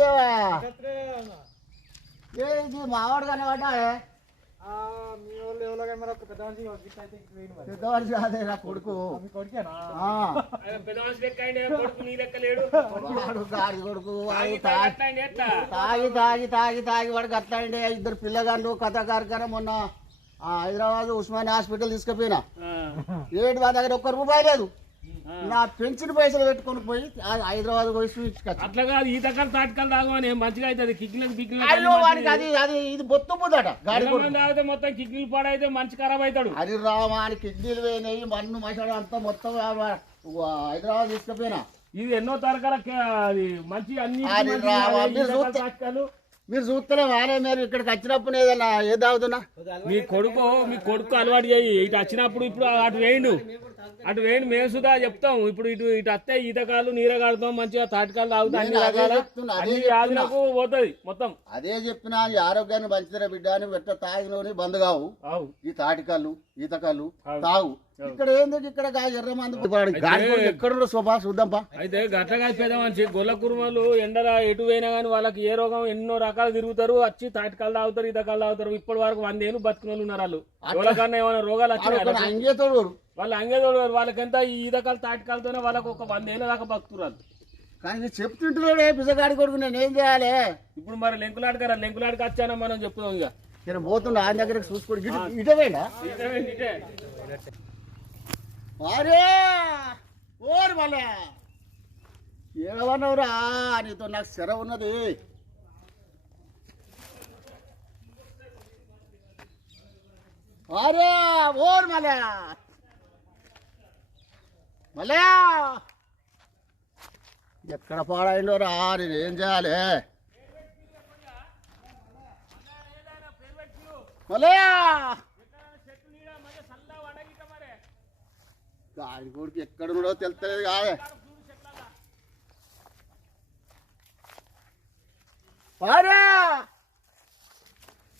దేవా ఇది మావాడు కనబడ్డా మీ వాళ్ళు ఎవరో మరి ఒక పెద్ద పెద్ద మనిషి కాదే నా కొడుకు కొడుకేనా పెద్ద మనిషి లెక్క అయిండే కొడుకు నీ లెక్క లేడు వాడు గాడి కొడుకు వాడు అట్లా ఎట్లా తాగి వాడికి అట్లా అండి ఇద్దరు పిల్లగాళ్ళు కథాకారికనే మొన్న హైదరాబాద్ ఉస్మానియా హాస్పిటల్ తీసుకుపోయినా ఏడు మా దగ్గర ఒక్క రూపాయి లేదు నా పెన్షన్ పైసలు పెట్టుకొని పోయి హైదరాబాద్ పోయి చూపించుకోవచ్చు. అట్లా కాదు ఈతకాలు తాటకాలు తాగమని మంచిగా అవుతుంది కిక్కిలకు అయ్యో వాడికి అది ఇది బొత్తు పోదట గాడి కొడుకు. తాగితే మొత్తం కిడ్నీలు పాడైతే మంచి ఖరాబ్ అవుతాడు. అది రామాని కిడ్నీలు పోయినాయి మన్ను మసాడు అంతా మొత్తం హైదరాబాద్ తీసుకుపోయినా. ఇది ఎన్నో తరకాల అది మంచి అన్ని అది రావా తాటకాలు. మీరు చూస్తలే వానే మీరు ఇక్కడికి వచ్చినప్పుడు ఏదన్నా ఏ తాగుతున్నా మీ కొడుకు అలవాటు చేయి. ఇటు వచ్చినప్పుడు ఇప్పుడు అటు వేయండి మేము సుధా చెప్తాం. ఇప్పుడు ఇటు వస్తే ఈతకాలు నీరగాడతాం మంచిగా తాటకాలు తాగుతాం అన్ని రకాల అన్ని వ్యాధులకు పోతుంది మొత్తం. అదే చెప్పినా ఈ ఆరోగ్యాన్ని మంచిదిరా బిడ్డ అని పెట్ట తాగినోని బంద్ కావు ఈ తాటికల్లు ఈతకాలు తాగు. ఇక్కడ ఏంది ఇక్కడ ఎర్ర మందు ఎక్కడ శోభా చూద్దాంపా. అయితే గట్లగా పెద్ద మనిషి గొల్ల కురుమలు ఎండల ఎటు పోయినా కానీ వాళ్ళకి ఏ రోగం ఎన్నో రకాలు తిరుగుతారు. వచ్చి తాటికాలు తాగుతారు ఈతకాలు తాగుతారు. ఇప్పటి వరకు 100 ఏళ్ళు బతుకున్న వాళ్ళు ఉన్నారు. వాళ్ళు ఎవరికన్నా ఏమైనా రోగాలు వచ్చినాయి అంగేతోడు వాళ్ళు అంగేదోడు వాళ్ళకెంత ఈ ఈతకాలు తాటికాలతోనే వాళ్ళకు ఒక 100 ఏళ్ళ దాకా బతుకుతున్నారు. కానీ చెప్తుంటున్నాడే పిసగాడి కొడుకు నేను ఏం చేయాలి ఇప్పుడు మరి లెంకులాడికి వచ్చానా మనం చెప్తాం. ఇక నేను పోతుండే ఆయన దగ్గరకు చూసుకోండి ఇటవేనా అరే ఓరు మళ్ళా ఏమన్నావురా నీతో నాకు సెర ఉన్నది. అరే ఓరు మళ్ళా మళ్ళా ఎక్కడ పాడైండో రా నేను ఏం చేయాలి మళ్ళా గాడి కొడుకు ఎక్కడున్నాడో తెలుస్తలేదు కాదే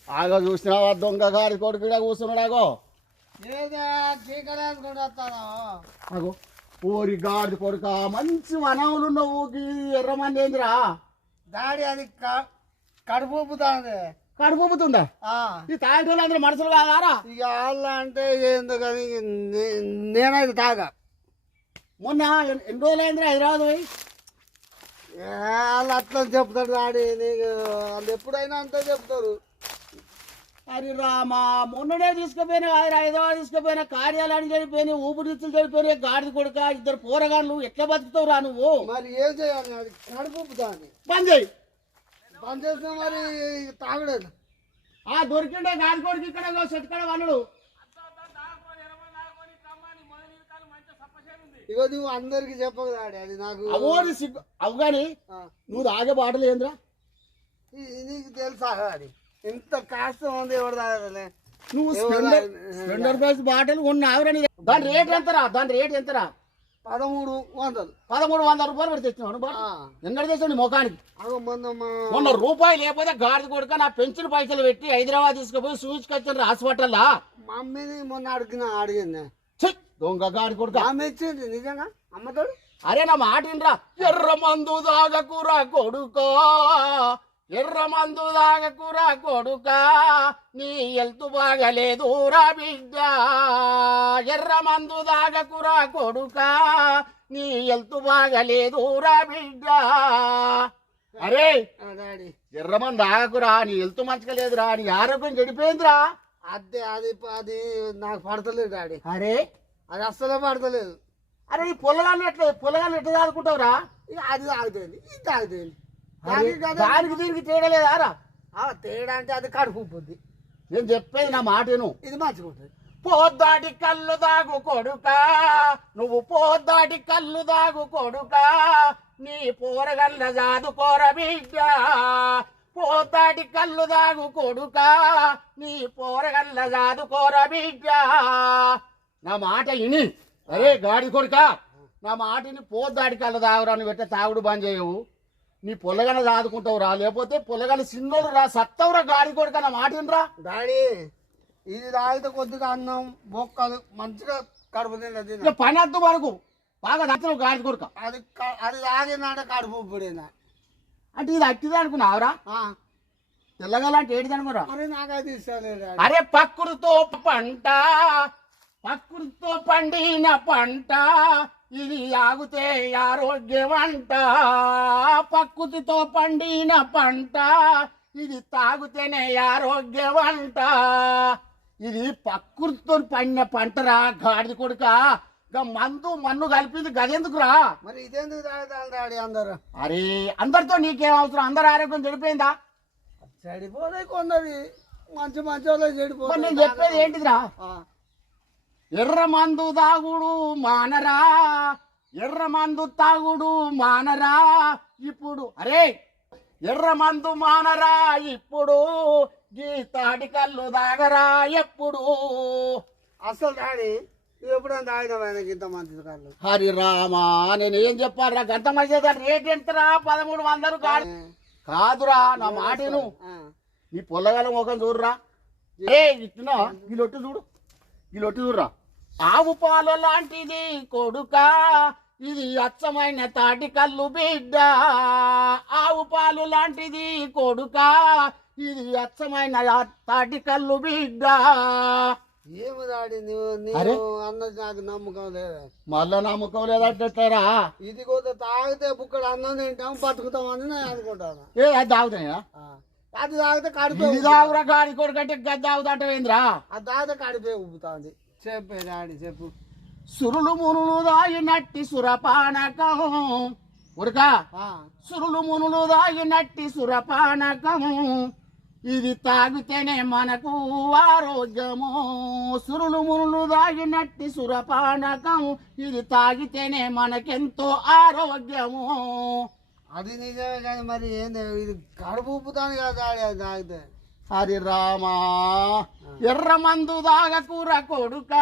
ఆగో చూసినావా దొంగ గాడి కొడుకు ఇక్కడ కూర్చున్నాడాగో అగో ఊరి గాడి కొడుక మంచి వనవులు ఉన్నావు ఎర్రమంది ఏందిరా దాడి అది కడుపుతుందా ఈ తాగేటోళ్ళు అందరూ మనుషులు కాదారా ఇక వాళ్ళ అంటే ఏందో కానీ నేనైతే తాగా మొన్న ఎన్ని రోజులు అయిందిరా హైదరాబాద్ పోయి వాళ్ళు అట్లా చెప్తారు దాడి నీకు వాళ్ళు ఎప్పుడైనా అంతే చెప్తారు. అరే రామా మొన్ననే తీసుకుపోయినా హైదరాబాద్ తీసుకుపోయినా కార్యాలయాన్ని చనిపోయినాయి ఊపిరితిత్తులు చనిపోయినాయి గాడిద కొడుక ఇద్దరు పోరగాళ్ళు ఎట్లా బతుకుతావు రా నువ్వు. మరి ఏం చేయాలి అది కడుపుతాని బంద్ చేయి బంద్ చేస్తే మరి తాగలేదు దొరికిండే గాడి కొడుకు ఇక్కడ చెట్టుకడ వాళ్ళు ఇగో నువ్వు అందరికి చెప్పదు దాడి అది నాకు అవోని సిగ్గు అవు కానీ నువ్వు తాగే బాటలు ఏంద్రా నీకు తెలుసా అది ఎంత కాస్ట్ ఉంది ఎవరు తాగలే నువ్వు స్ప్లెండర్ బస్ బాటలు ఉన్నావురా. దాని రేట్ ఎంతరా 1300 రూపాయలు పెట్టి తెచ్చినావు. ఎక్కడ తెచ్చావు ముఖానికి 100 రూపాయలు లేకపోతే గాడిద కొడుక నా పెన్షన్ పైసలు పెట్టి హైదరాబాద్ తీసుకుపోయి చూసుకొచ్చాను హాస్పిటల్లా. మమ్మీని మొన్న అడిగింది దొంగ గాడి కొడుక ఆమె ఇచ్చింది నిజంగా అమ్మతాడు. అరే నా మాట వినరా ఎర్ర మందు దాగకురా కొడుకో ఎర్ర మందు దాగకురా కొడుక నీ హెల్త్ బాగలేదురా బిడ్డ ఎర్ర మందు దాగకురా కొడుక నీ హెల్త్ బాగలేదురా బిడ్డ. అరే ఎర్ర మందు దాగకురా నీ హెల్త్ మంచిగా లేదురా నీ ఆరోగ్యం చెడిపోయిందిరా. అదే అది అది నాకు పడతలేదు డాడీ. అరే అది అస్సలే పడతలేదు. అరే ఈ పొలగాళ్ళు ఎట్లా దాదుకుంటావురా. అది తాగుతుంది ఇది తాగుతుంది దానికి దీనికి తేడా లేదారా. తేడా అంటే అది కడుపు బుద్ధి. నేను చెప్పేది నా మాటను ఇది మంచిగా ఉంటుంది. పోద్దాటి కళ్ళు దాగు కొడుక నువ్వు పోద్దాటి కళ్ళు దాగు కొడుక నీ పోరగల్ల జాదుకోర బిడ్డ పోతాటి కళ్ళు దాగు కొడుక నీ పోరగల్ల జాదుకోర బిడ్డ. నా మాట ఇని అరే గాడి కొడుక నా మాటని పోద్దాటి కళ్ళు తాగురా నువ్వు పెట్టే తాగుడు బంద్ చేయవు నీ పొలగన దాదుకుంటావు రా లేకపోతే పొలగన సింగోలు రా సత్తవురా గాడి కొడుక నా మాటరా. డాడీ ఇది తాగితే కొద్దిగా అన్నం బొక్కలు మంచిగా కడుపు తింటే పని వద్దు మనకు బాగా నచ్చవు గాడి కొడుక అది తాగిందంటే కడుపు పడినా అంటే ఇది అట్టిది అనుకున్నావురా? తెల్లగలంటే ఏంటిది అనుకురా? అరే నాకైతే ఇష్టం డాడీ. అరే ప్రకృతితో పంట, ప్రకృతితో పండిన పంట, ఇది ఆగితే ఆరోగ్యమంట. ప్రకృతితో పండిన పంట, ఇది తాగితేనే ఆరోగ్యమంట. ఇది ప్రకృతితో పండిన పంటరా గాడిద కొడుక. మందు మన్ను కలిపింది గదెందుకురా? మరి ఇదెందుకు తాగుతాను డాడీ అందరు? అరే అందరితో నీకేం అవసరం? అందరు ఆరోగ్యం చెడిపోయిందా? చెడిపోతే కొందరి మంచి మంచి వాళ్ళు మరి చెడిపోతే నేను చెప్పేది ఏంటిదిరా? ఎర్ర మందు తాగుడు మానరా, ఎర్ర మందు తాగుడు మానరా ఇప్పుడు. అరే ఎర్ర మందు మానరా ఇప్పుడు, గీతాడి కళ్ళు తాగరా ఎప్పుడు. అసలు డాడీ ఎప్పుడైనా తాగినాం ఆయనకి ఇంత మంచి కళ్ళు? హరి రామా నేనేం చెప్పాలరా? గంట మంచి రేట్ ఎంతరా? 1300 కాదురా, నా మాటను. నీ పొల్లగల ముఖం చూడరా. ఏ ఇట్లా ఈ లొట్టు చూడు, ఈ లొట్టు చూడరా. ఆవు పాలు లాంటిది కొడుక, ఇది అచ్చమైన తాటి కళ్ళు బిడ్డ. ఆవు పాలు లాంటిది కొడుక, ఇది అచ్చమైన తాటి కళ్ళు బిడ్డ. ఏమి డాడీ నువ్వు అన్నది నాకు నమ్మకం లేదా? మళ్ళా నమ్మకం లేదంటారా? ఇది కూడా తాగితే బుక్కడ అన్నం తింటాం బతుకుతామని నేను అనుకుంటాను. ఏ అది తాగుతాయా? అది తాగితే కడిపే ఇది తాగురా గాడి కొడుకంటే గది తాగుతాంటవేంద్రా? అది తాగితే కడిపే ఉబ్బుతుంది. చెప్పే డాడీ చెప్పు. సురులు మునులు దాగినట్టి సురపానకం ఉడక, సురులు మునులు దాగినట్టి సురపానకం, ఇది తాగితేనే మనకు ఆరోగ్యము. సురులు మునులు దాగినట్టి సురపానకం, ఇది తాగితేనే మనకెంతో ఆరోగ్యము. అది నిజమే కానీ మరి ఏంది ఇది కడుపు ఉబ్బుతాను కదా డాడీ అది తాగితే. హరి రామా ఎర్ర మందు దాగకూర కొడుక,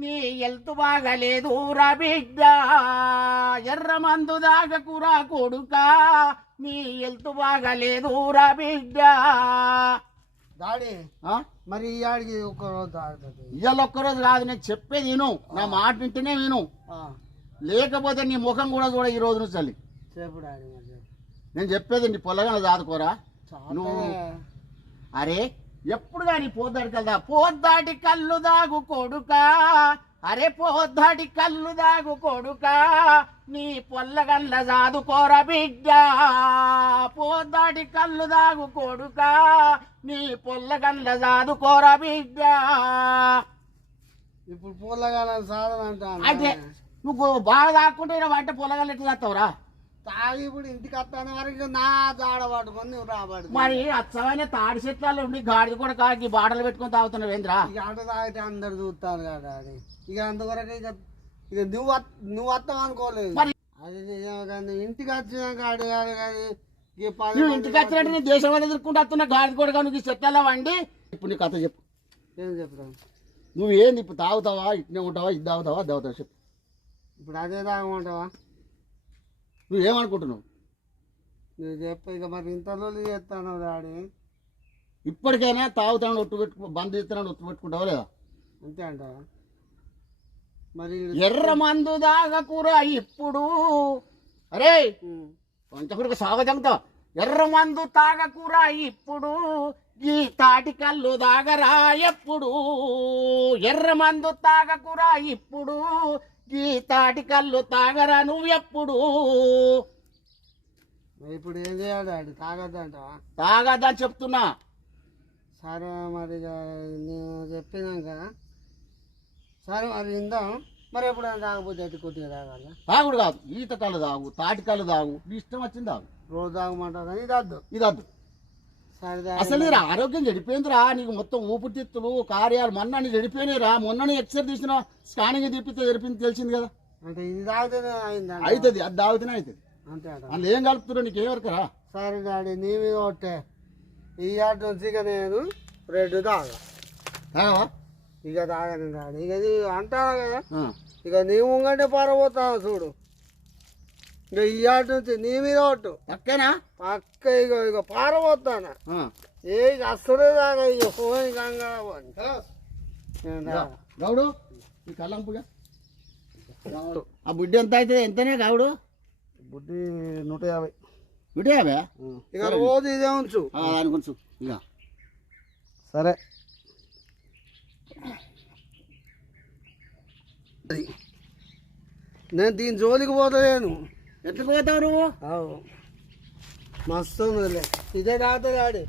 నీ హెల్త్ బాగలేదు రా బిడ్డ. ఎర్ర మందు దాగకూర కొడుక, నీ హెల్త్ బాగలేదు రా బిడ్డ. డాడీ మరి ఈ ఆడికి ఒక్కరోజు తాగుతుంది? ఇవాళ ఒక్కరోజు కాదు, నేను చెప్పేది విను, నా మాట వింటేనే విను. లేకపోతే నీ ముఖం కూడా చూడ ఈ రోజు నుంచి చల్లి. చెప్పు డాడీ మరి చెప్పు. నేను చెప్పేది నీ పొల్లగా చాదుకోరా నువ్వు. అరే ఎప్పుడు కానీ పోద్దాడి కల్దా, పోద్దాటి కళ్ళు దాగు కొడుక. అరే పోద్దాటి కళ్ళు దాగు కొడుక, నీ పొల్లగల్ల చాదుకోర బిడ్డ. పోద్దాటి కళ్ళు దాగు కొడుక, నీ పొల్లగల్ల చాదుకోర బిడ్డ. ఇప్పుడు పూలగాల సాధన అంటాను. అయితే నువ్వు బాగా తాక్కుంటే వంట పొల్లగల్ల ఎట్లా తాగుతావురా? తాగి ఇప్పుడు ఇంటికి వస్తానే వరకు నా జాడ పట్టుకొని నువ్వు రాబడి. మరి అచ్చమైన తాడి చెట్లలో ఉండి గాడిద కూడా కాకి బాటలు పెట్టుకొని తాగుతున్నావు ఏంద్రా? ఇక ఆట తాగితే అందరు చూస్తారు కదా అది. ఇక అందుకొరకు ఇక ఇక నువ్వు వస్తాం అనుకోలేదు. మరి అది నిజమే కానీ ఇంటికి వచ్చినాక అడగాలి కానీ నువ్వు ఇంటికి వచ్చినట్టు నీ దేశం అనేది ఎదుర్కొంటూ వస్తున్నా గాడిద కూడా నువ్వు చెట్లలో వండి. ఇప్పుడు నీ కథ చెప్పు. ఏం చెప్తాను? నువ్వేంది ఇప్పుడు తాగుతావా, ఇట్నే ఉంటావా, ఇది తాగుతావా, తాగుతావా చెప్పు. ఇప్పుడు అదే తాగమంటావా? నువ్వేమనుకుంటున్నావు? నువ్వు చెప్పు. ఇక మరి ఇంతలో చేస్తాను డాడీ. ఇప్పటికైనా తాగుతాను ఒట్టు పెట్టుకు బంద్ చేస్తున్నాను ఒట్టు పెట్టుకుంటావా లేదా? అంతే అంటావా? మరి ఎర్ర మందు దాగకూర ఇప్పుడు. అరే కొంచెం సాగదంతా. ఎర్ర మందు తాగకూర ఇప్పుడు, ఈ తాటి కళ్ళు దాగరా ఎప్పుడు. ఎర్ర మందు తాగకూర ఇప్పుడు, ఈ తాటి కళ్ళు తాగరా నువ్వెప్పుడు. ఇప్పుడు ఏం చేయాలి డాడీ? తాగద్దంటావా? తాగద్దని చెప్తున్నా. సరే మరి నేను చెప్పినాక సరే మరి ఇందాం. మరి ఎప్పుడైనా తాగకపోతే అయితే కొద్దిగా తాగాలి. తాగుడు కాదు, ఈత కళ్ళు తాగు, తాటి కళ్ళు తాగు, నీ ఇష్టం వచ్చింది తాగు. రోజు తాగమంటావు కానీ ఇది వద్దు. ఇది వద్దు. సరే అసలు నీరు ఆరోగ్యం చెడిపోయిందిరా. నీకు మొత్తం ఊపిరితిత్తులు కార్యాలు మొన్న చెడిపోయినాయిరా. మొన్న ఎక్స్రే తీసిన స్కానింగ్ తీపితే జరిపింది తెలిసింది కదా. అంటే ఇది తాగితేనే అయిందా? అవుతుంది, అది తాగితేనే అవుతుంది. అంతే అంట. అందులో ఏం కలుపుతున్నా నీకేమరకరా? సరే డాడీ నీ మీద ఒకటే. ఈ ఆట నుంచి ఇక నేను రెడ్ తాగా. తాగవా? ఇక తాగను డాడీ. ఇక అంటావా కదా, ఇక నీ ముంగంటే పారబోతావు చూడు. ఇక ఈ ఆట నుంచి నీ మీద ఒట్టు. పక్కేనా? పక్క ఇక ఇక పారబోతానా. ఏ అసలే తాగా. ఇక ఫోన్ కంగా గౌడు ఈ కల్లంపుగా ఆ బుడ్డి ఎంత అవుతుంది? ఎంతనే గౌడు? బుడ్డి 150. విటేవే ఇక రోజు ఇదే ఉంచు. దాని కొంచెం ఇక సరే నేను దీని జోలికి పోతలేను. ఎట్లా పోతావు నువ్వు? మస్తు ఉన్నదిలే, ఇదే తాగుతుంది ఆడి.